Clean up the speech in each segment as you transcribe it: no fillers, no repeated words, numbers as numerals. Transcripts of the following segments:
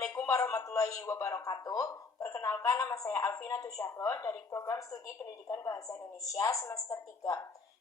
Assalamualaikum warahmatullahi wabarakatuh. Perkenalkan, nama saya Alvina Tusyahro dari Program Studi Pendidikan Bahasa Indonesia semester 3.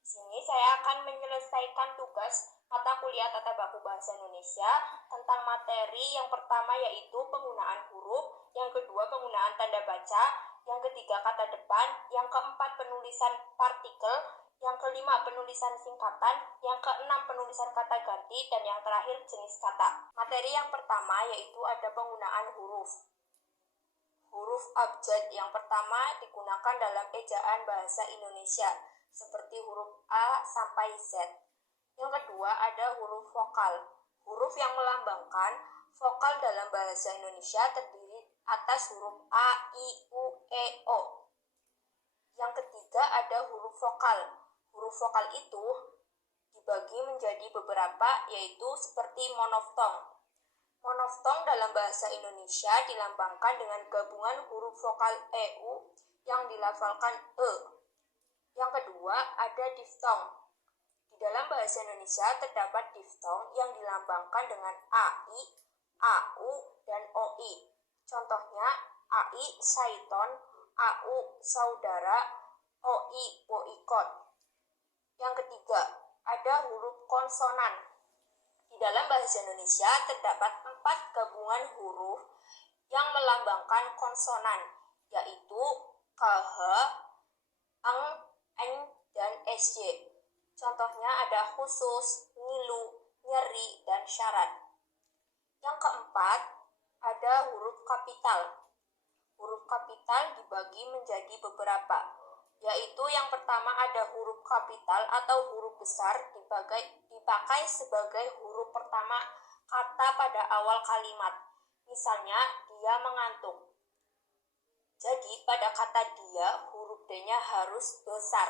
Di sini saya akan menyelesaikan tugas mata kuliah Tata Baku Bahasa Indonesia tentang materi yang pertama yaitu penggunaan huruf, yang kedua penggunaan tanda baca, yang ketiga kata depan, yang keempat penulisan partikel, yang kelima penulisan singkatan, yang keenam penulisan kata ganti, dan yang terakhir jenis kata. Materi yang pertama yaitu ada penggunaan huruf. Huruf abjad yang pertama digunakan dalam ejaan bahasa Indonesia seperti huruf A sampai Z. Yang kedua ada huruf vokal. Huruf yang melambangkan vokal dalam bahasa Indonesia terdiri atas huruf A, I, U, E, O. Yang ketiga ada huruf vokal. Huruf vokal itu dibagi menjadi beberapa, yaitu seperti monoftong. Monoftong dalam bahasa Indonesia dilambangkan dengan gabungan huruf vokal EU yang dilafalkan E. Yang kedua ada diftong. Di dalam bahasa Indonesia terdapat diftong yang dilambangkan dengan AI, AU, dan OI. Contohnya AI Saiton, AU saudara, OI boikot. Yang ketiga, ada huruf konsonan. Di dalam bahasa Indonesia terdapat 4 gabungan huruf yang melambangkan konsonan, yaitu KH, ENG, ENG, dan SJ. Contohnya ada khusus, ngilu, nyeri, dan syarat. Yang keempat, ada huruf kapital. Huruf kapital dibagi menjadi beberapa, yaitu yang pertama ada huruf kapital atau huruf besar dipakai sebagai huruf pertama kata pada awal kalimat. Misalnya, dia mengantuk. Jadi, pada kata dia, huruf D-nya harus besar.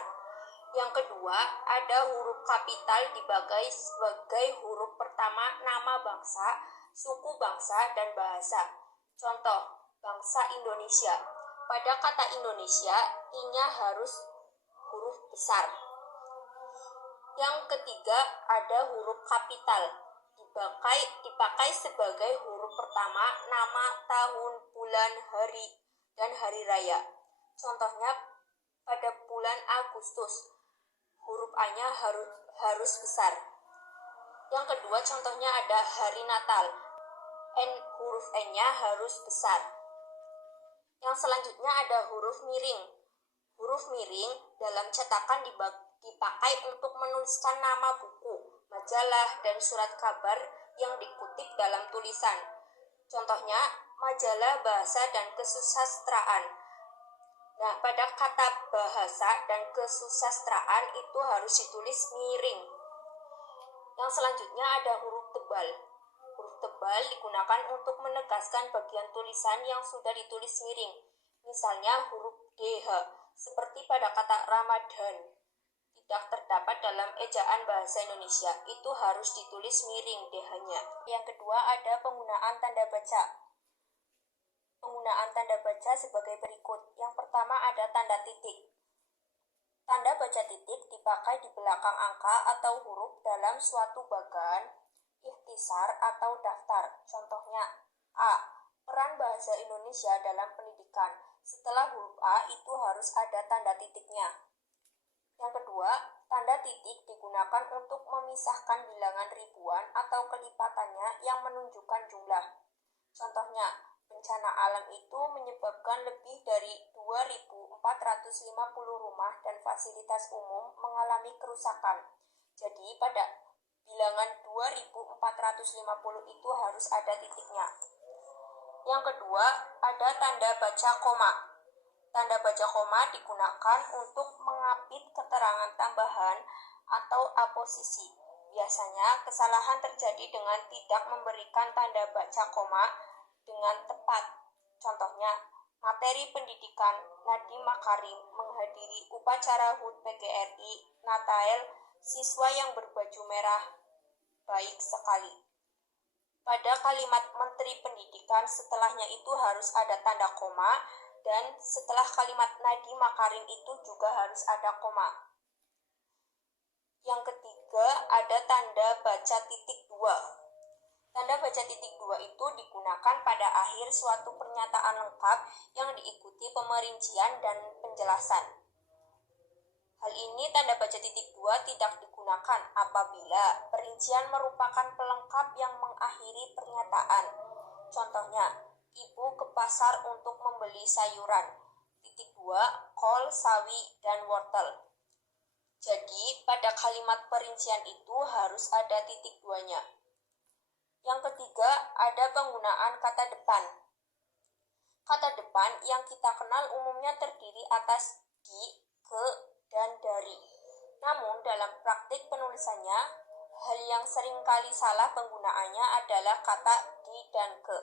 Yang kedua, ada huruf kapital dipakai sebagai huruf pertama nama bangsa, suku bangsa, dan bahasa. Contoh, bangsa Indonesia. Pada kata Indonesia, I-nya harus huruf besar. Yang ketiga, ada huruf kapital. Dipakai sebagai huruf pertama nama, tahun, bulan, hari, dan hari raya. Contohnya, pada bulan Agustus, huruf A-nya harus besar. Yang kedua, contohnya ada hari Natal. Huruf N-nya harus besar. Yang selanjutnya ada huruf miring. Huruf miring dalam cetakan dipakai untuk menuliskan nama buku, majalah, dan surat kabar yang dikutip dalam tulisan. Contohnya, majalah bahasa dan kesusastraan. Nah, pada kata bahasa dan kesusastraan itu harus ditulis miring. Yang selanjutnya ada huruf tebal. Huruf tebal digunakan untuk menegaskan bagian tulisan yang sudah ditulis miring. Misalnya huruf DH, seperti pada kata Ramadan, tidak terdapat dalam ejaan bahasa Indonesia, itu harus ditulis miring DH-nya. Yang kedua ada penggunaan tanda baca. Penggunaan tanda baca sebagai berikut. Yang pertama ada tanda titik. Tanda baca titik dipakai di belakang angka atau huruf dalam suatu bagan, ikhtisar, atau daftar. Contohnya, A. Peran bahasa Indonesia dalam pendidikan. Setelah huruf A itu harus ada tanda titiknya. Yang kedua, tanda titik digunakan untuk memisahkan bilangan ribuan atau kelipatannya yang menunjukkan jumlah. Contohnya, bencana alam itu menyebabkan lebih dari 2.450 rumah dan fasilitas umum mengalami kerusakan. Jadi, pada bilangan 2.450 itu harus ada titiknya. Yang kedua, ada tanda baca koma. Tanda baca koma digunakan untuk mengapit keterangan tambahan atau aposisi. Biasanya, kesalahan terjadi dengan tidak memberikan tanda baca koma dengan tepat. Contohnya, materi pendidikan Nadiem Makarim menghadiri upacara HUT PGRI Natal, siswa yang berbaju merah baik sekali. Pada kalimat Menteri Pendidikan setelahnya itu harus ada tanda koma, dan setelah kalimat Nadiem Makarim itu juga harus ada koma. Yang ketiga ada tanda baca titik 2. Tanda baca titik dua itu digunakan pada akhir suatu pernyataan lengkap yang diikuti pemerincian dan penjelasan. Hal ini tanda baca titik dua tidak digunakan apabila perincian merupakan pelengkap yang mengakhiri pernyataan. Contohnya, ibu ke pasar untuk membeli sayuran. Titik dua, kol, sawi, dan wortel. Jadi, pada kalimat perincian itu harus ada titik duanya. Yang ketiga, ada penggunaan kata depan. Kata depan yang kita kenal umumnya terdiri atas di, ke, dan dari. Namun dalam praktik penulisannya, hal yang seringkali salah penggunaannya adalah kata di dan ke.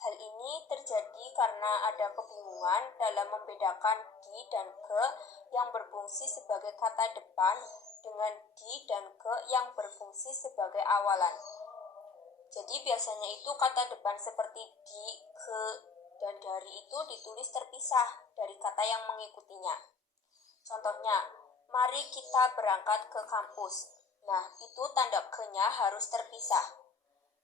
Hal ini terjadi karena ada kebingungan dalam membedakan di dan ke yang berfungsi sebagai kata depan dengan di dan ke yang berfungsi sebagai awalan. Jadi biasanya itu kata depan seperti di, ke, dan dari itu ditulis terpisah dari kata yang mengikutinya. Contohnya, mari kita berangkat ke kampus. Nah, itu tanda ke-nya harus terpisah.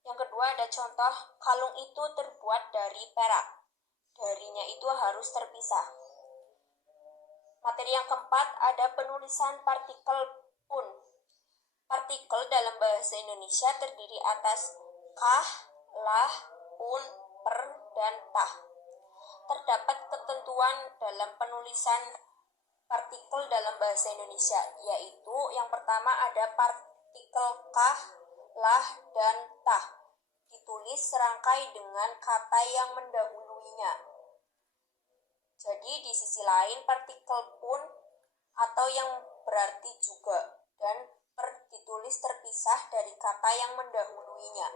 Yang kedua ada contoh, kalung itu terbuat dari perak. Darinya itu harus terpisah. Materi yang keempat ada penulisan partikel pun. Partikel dalam bahasa Indonesia terdiri atas kah, lah, pun, per, dan tah. Terdapat ketentuan dalam penulisan partikel dalam bahasa Indonesia, yaitu yang pertama ada partikel kah, lah, dan tah. Ditulis serangkai dengan kata yang mendahuluinya. Jadi di sisi lain partikel pun atau yang berarti juga dan per ditulis terpisah dari kata yang mendahuluinya.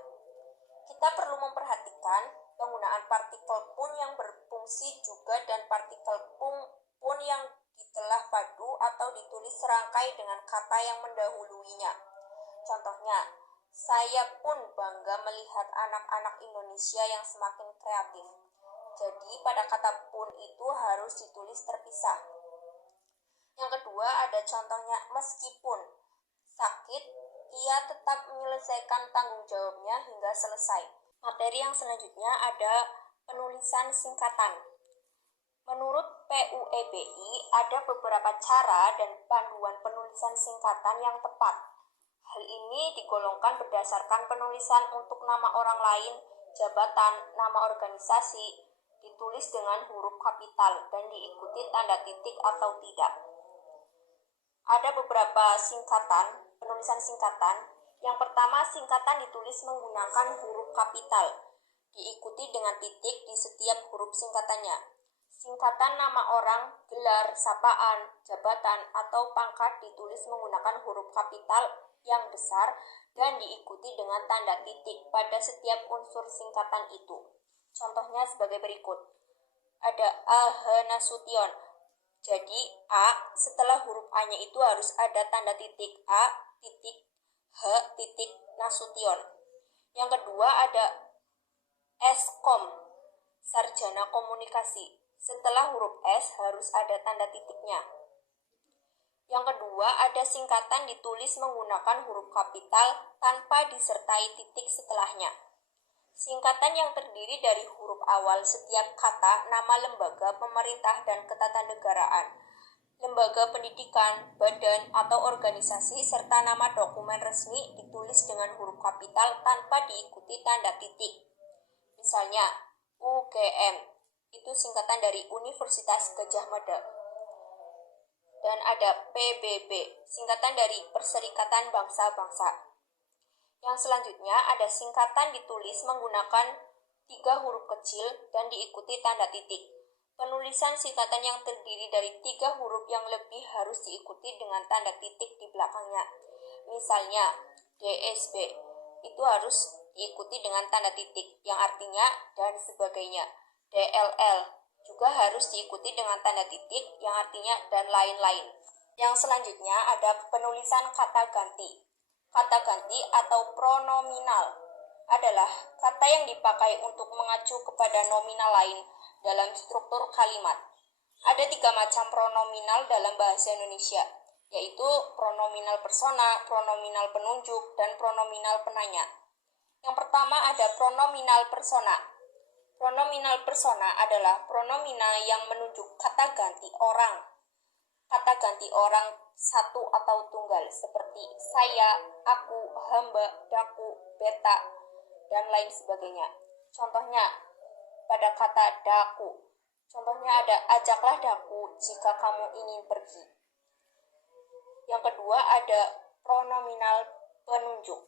Kita perlu memperhatikan penggunaan partikel pun yang berfungsi juga dan partikel pun yang ditelah padu atau ditulis serangkai dengan kata yang mendahuluinya. Contohnya, saya pun bangga melihat anak-anak Indonesia yang semakin kreatif. Jadi pada kata pun itu harus ditulis terpisah. Yang kedua ada contohnya, meskipun sakit, ia tetap menyelesaikan tanggung jawabnya hingga selesai. Materi yang selanjutnya ada penulisan singkatan. Menurut PUEBI, ada beberapa cara dan panduan penulisan singkatan yang tepat. Hal ini digolongkan berdasarkan penulisan untuk nama orang lain, jabatan, nama organisasi, ditulis dengan huruf kapital dan diikuti tanda titik atau tidak. Ada beberapa penulisan singkatan. Yang pertama, singkatan ditulis menggunakan huruf kapital, diikuti dengan titik di setiap huruf singkatannya. Singkatan nama orang, gelar, sapaan, jabatan, atau pangkat ditulis menggunakan huruf kapital yang besar dan diikuti dengan tanda titik pada setiap unsur singkatan itu. Contohnya sebagai berikut. Ada A.H. Nasution. Jadi A setelah huruf A-nya itu harus ada tanda titik A titik H titik Nasution. Yang kedua ada Eskom, sarjana komunikasi. Setelah huruf S harus ada tanda titiknya. Yang kedua ada singkatan ditulis menggunakan huruf kapital tanpa disertai titik setelahnya. Singkatan yang terdiri dari huruf awal setiap kata, nama lembaga, pemerintah, dan ketatanegaraan, lembaga pendidikan, badan, atau organisasi, serta nama dokumen resmi ditulis dengan huruf kapital tanpa diikuti tanda titik. Misalnya, UGM, itu singkatan dari Universitas Gadjah Mada. Dan ada PBB, singkatan dari Perserikatan Bangsa-Bangsa. Yang selanjutnya ada singkatan ditulis menggunakan 3 huruf kecil dan diikuti tanda titik. Penulisan singkatan yang terdiri dari 3 huruf yang lebih harus diikuti dengan tanda titik di belakangnya. Misalnya DSB, itu harus diikuti dengan tanda titik yang artinya dan sebagainya. DLL juga harus diikuti dengan tanda titik yang artinya dan lain-lain. Yang selanjutnya ada penulisan kata ganti. Kata ganti atau pronominal adalah kata yang dipakai untuk mengacu kepada nominal lain dalam struktur kalimat. Ada 3 macam pronominal dalam bahasa Indonesia, yaitu pronominal persona, pronominal penunjuk, dan pronominal penanya. Yang pertama ada pronominal persona. Pronominal persona adalah pronomina yang menunjuk kata ganti orang. Kata ganti orang satu atau tunggal seperti saya, aku, hamba, daku, beta, dan lain sebagainya. Contohnya pada kata daku. Contohnya ada ajaklah daku jika kamu ingin pergi. Yang kedua ada pronominal penunjuk.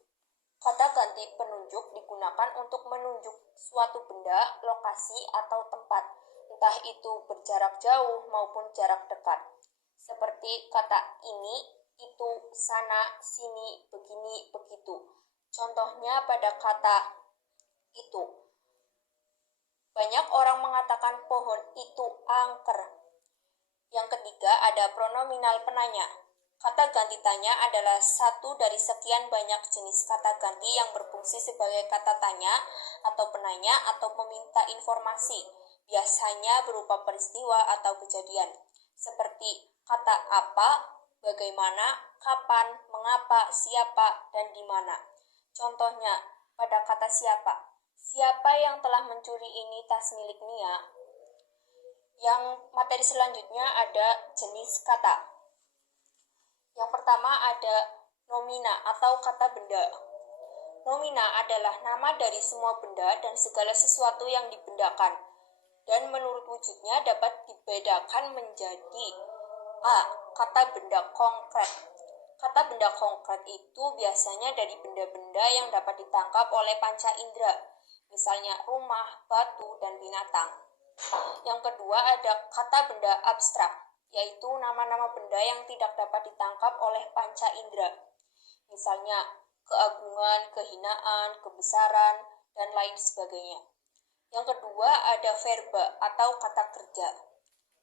Kata ganti penunjuk digunakan untuk menunjuk suatu benda, lokasi, atau tempat, entah itu berjarak jauh maupun jarak dekat. Seperti kata ini, itu, sana, sini, begini, begitu. Contohnya pada kata itu. Banyak orang mengatakan pohon itu angker. Yang ketiga ada pronominal penanya. Kata ganti tanya adalah satu dari sekian banyak jenis kata ganti yang berfungsi sebagai kata tanya atau penanya atau meminta informasi, biasanya berupa peristiwa atau kejadian, seperti kata apa, bagaimana, kapan, mengapa, siapa, dan di mana. Contohnya, pada kata siapa. Siapa yang telah mencuri ini tas milik Nia? Yang materi selanjutnya ada jenis kata. Yang pertama ada nomina atau kata benda. Nomina adalah nama dari semua benda dan segala sesuatu yang dibendakan. Dan menurut wujudnya dapat dibedakan menjadi A. Kata benda konkret. Kata benda konkret itu biasanya dari benda-benda yang dapat ditangkap oleh panca indera, misalnya rumah, batu, dan binatang. Yang kedua ada kata benda abstrak, yaitu nama-nama benda yang tidak dapat ditangkap oleh panca indera, misalnya keagungan, kehinaan, kebesaran, dan lain sebagainya. Yang kedua ada verba atau kata kerja,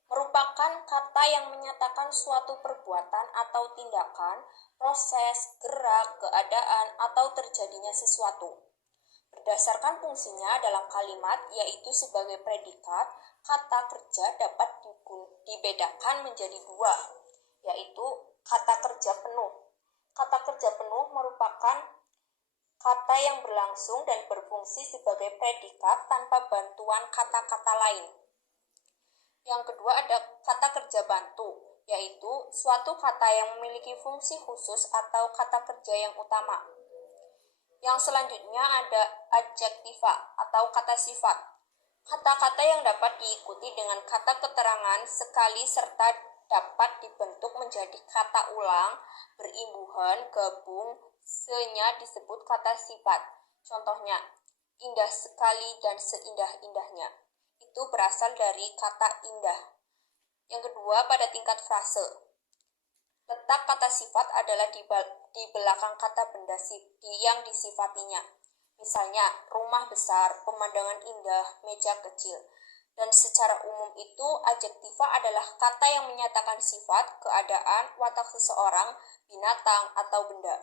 merupakan kata yang menyatakan suatu perbuatan atau tindakan, proses, gerak, keadaan, atau terjadinya sesuatu. Berdasarkan fungsinya dalam kalimat, yaitu sebagai predikat, kata kerja dapat dibedakan menjadi dua, yaitu kata kerja penuh. Kata kerja penuh merupakan kata yang berlangsung dan berfungsi sebagai predikat tanpa bantuan kata-kata lain. Yang kedua ada kata kerja bantu, yaitu suatu kata yang memiliki fungsi khusus atau kata kerja yang utama. Yang selanjutnya ada adjektiva atau kata sifat. Kata-kata yang dapat diikuti dengan kata keterangan sekali serta dapat dibentuk menjadi kata ulang, berimbuhan, gabung, senya disebut kata sifat. Contohnya, indah sekali dan seindah-indahnya. Itu berasal dari kata indah. Yang kedua pada tingkat frase. Letak kata sifat adalah di belakang kata benda yang disifatinya. Misalnya, rumah besar, pemandangan indah, meja kecil. Dan secara umum itu, adjektiva adalah kata yang menyatakan sifat, keadaan, watak seseorang, binatang, atau benda.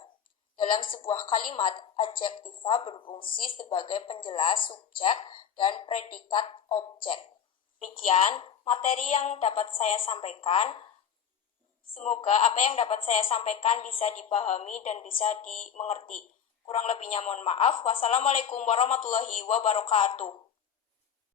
Dalam sebuah kalimat, adjektiva berfungsi sebagai penjelas subjek dan predikat objek. Demikian materi yang dapat saya sampaikan. Semoga apa yang dapat saya sampaikan bisa dipahami dan bisa dimengerti. Kurang lebihnya mohon maaf. Wassalamualaikum warahmatullahi wabarakatuh.